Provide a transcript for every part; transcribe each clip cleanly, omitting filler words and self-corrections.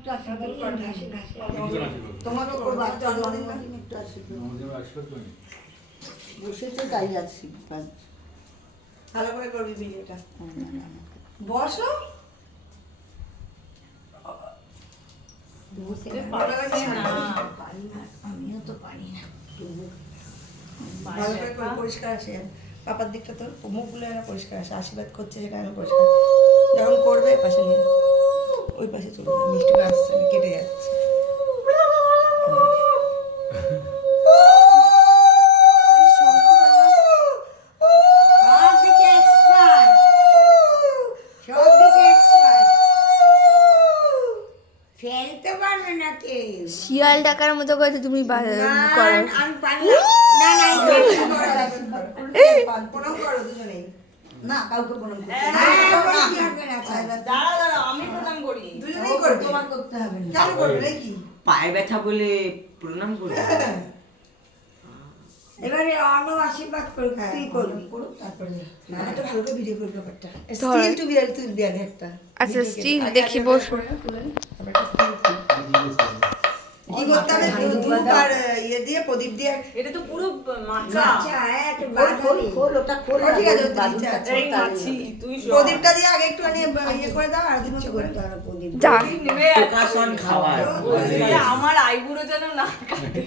একটু আশীর্বাদ করো, ঘাসে ঘাসে। তোমারও করবো, আজকে জন্মদিন একটু আশীর্বাদ। বসেছে তাই আশীর্বাদ। ভালো করে করবি ভিডিওটা। বসো। আমিও তো পারি না। ভালো করে করে পরিষ্কার আসে। পাপার দিকটা তোর মুখগুলো যেন পরিষ্কার আসে, আশীর্বাদ করছে সেটা যেন পরিষ্কার। যখন করবে পাশে নিয়ে ওই পাশে চলে যাবে, মিষ্টিটা আসছে না, কেটে যাচ্ছে। সব দিকে expert, সব দিকে expert। ফেলতে পারবে না কেউ। শিয়াল ডাকার মতো করে তুমি না, করো। আমি পারি না। না, না, এই প্রণাম করো দুজনেই। না, কাউকে প্রণাম করতে বলি কি হবে না, স্যার? আমি প্রণাম করি। দুজনেই করবে। তোমার করতে হবে না। কেন করবে নাকি? পায়ে ব্যথা বলে প্রণাম করি। এবারে অর্ণব আশীর্বাদ করুক, তুই করবি। করুক, তারপরে যা। না একটা ভালো করে ভিডিও করবে ব্যাপারটা। ধর। স্টিল টু বিয়ার তুই দিয়ে দে একটা। আচ্ছা স্টিল দেখি বসো। তারপর একটা still to। কি করতে হবে? ধূপ আর ইয়ে দিয়ে প্রদীপ দিয়ে। এটা তো পুরো মাচা। আচ্ছা, হ্যাঁ, তো খোল, খোল, বাঁধাবি। খোল, ওটা খোল। ও, ঠিক আছে, ওটা বাদুড়টা নিচে আছে। খোল, এই তাহলে মাছি হবে। তুই প্রদীপটা দিয়ে আগে একটুখানি ইয়ে করে দাও আর দিন কিছু করে করতে হবে প্রদীপ। যা নেবে প্রকাশন খাবার। আমার আইবুড়ো যেন না কাটে।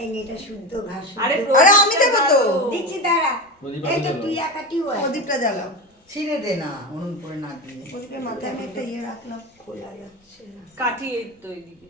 এই নে, এটা শুদ্ধ ঘাস। আরে শুদ্ধ। আরে আমি দেবো তো। দিচ্ছি দাঁড়া। প্রদীপ এই তো আগে তুই জ্বালাও। একাটিও আছে। প্রদীপটা জ্বালাও। ছিঁড়ে দে না, ওরম করে না দিয়ে। প্রদীপের মাথায় আমি একটা ইয়ে রাখলাম। খোলা যাচ্ছে না। কাঠি এই তো এইদিকে।